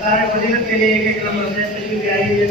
दस्तार फजीलत के लिए एक नंबर से तशरीफ ले आइए।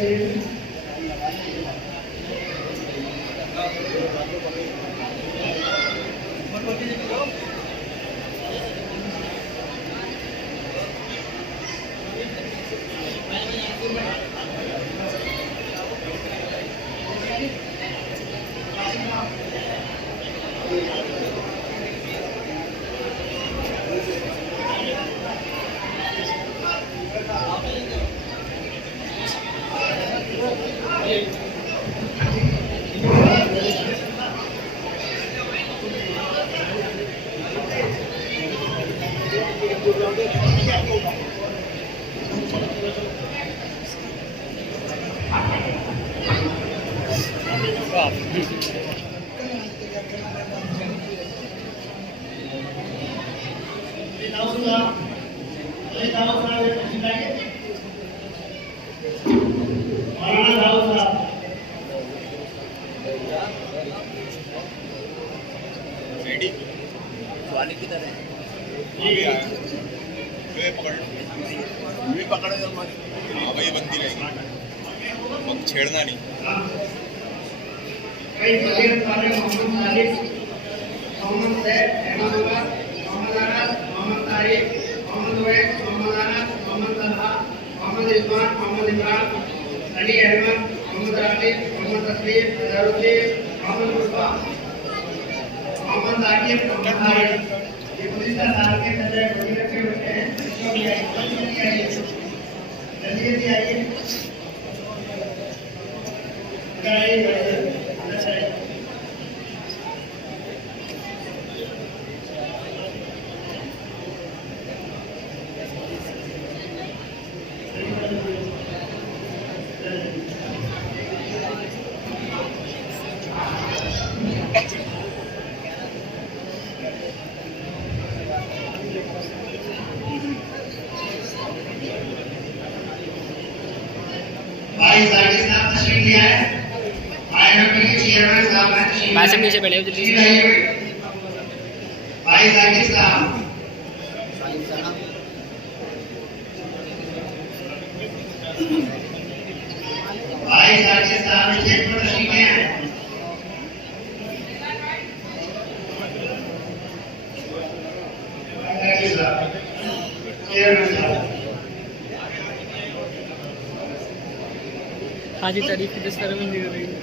वाले किधर है? पकड़ भाई बनती रहेगी, छेड़ना नहीं। पैसे नीचे बैठे जल्दी से। भाई जाकिर साहब स्टेज पर तशरीफ ले आए। हाँ जी, तारीफ की दस्तार में दे रही है।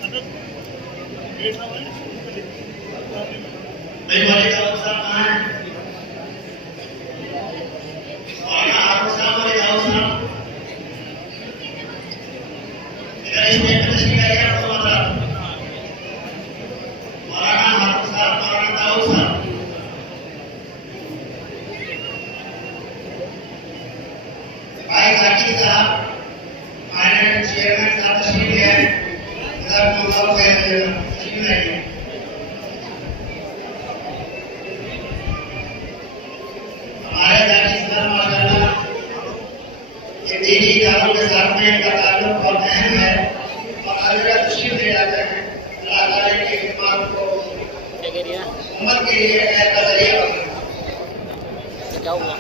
क्या हुआ?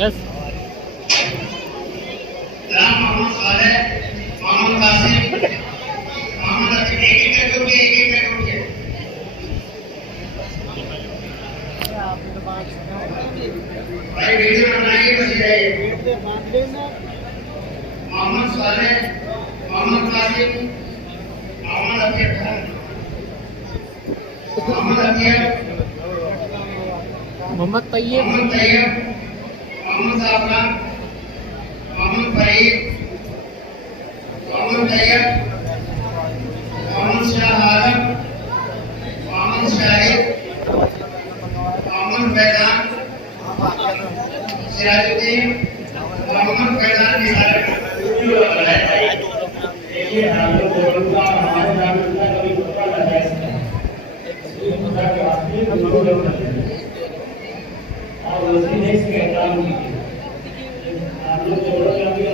बस मोहम्मद तैयब, मोहम्मद साफरान, मोहम्मद फरीद, मोहम्मद तैयब, मोहम्मद शाह आलम, मोहम्मद शाहिद, मोहम्मद फैजान, सिराजुद्दीन, मोहम्मद फैजान निसार। देखिए हम लोग का हमारे नाम का कभी पता लगा है और उसी देश के काम की आप लोग जोड़ो का भी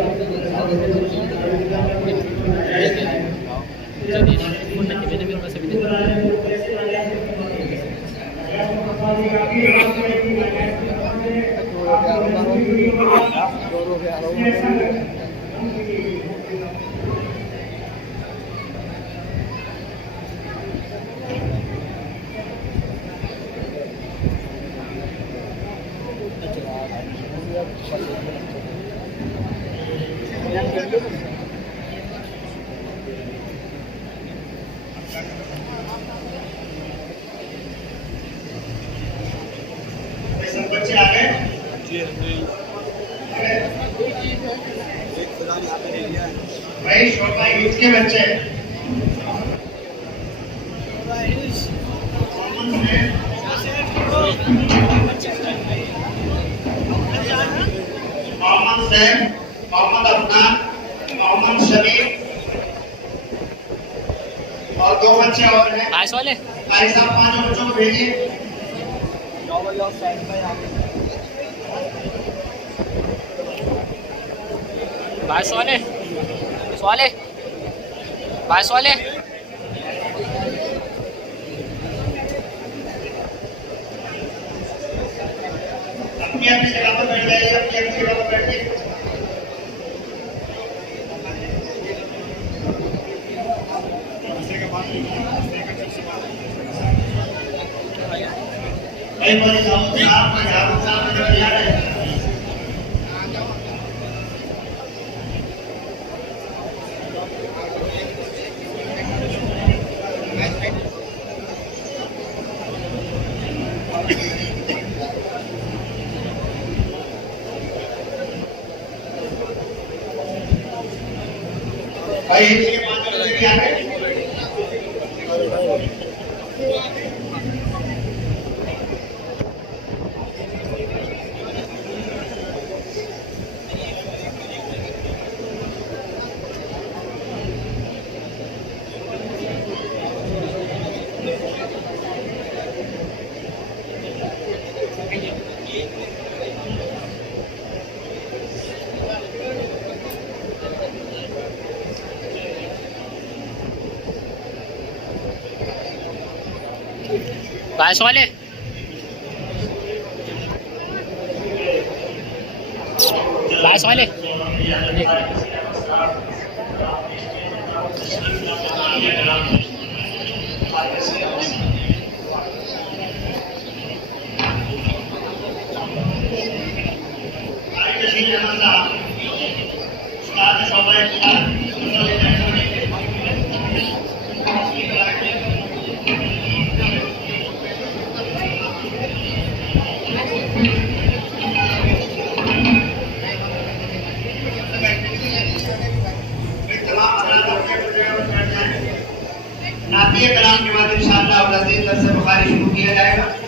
सब बच्चे आ गए। भाई शोभा यूथ के बच्चे मोहम्मद सैफ, मोहम्मद अफनान, मोहम्मद शरीफ और 2 बच्चे और हैं। पास वाले भाई साहब 5 बच्चों को भेजिए। पास वाले वाले पास वाले अपनी अपनी जगह पर बैठ जाइए, अपनी अपनी जगह पर बैठिए। भाई बोले साहब तैयार है। भाई इसके 5 बच्चे भी आ गए। पास वाले पास वाले नातिए कलाम के बाद इंशाअल्लाह दर्स बुखारी शुरू किया जाएगा।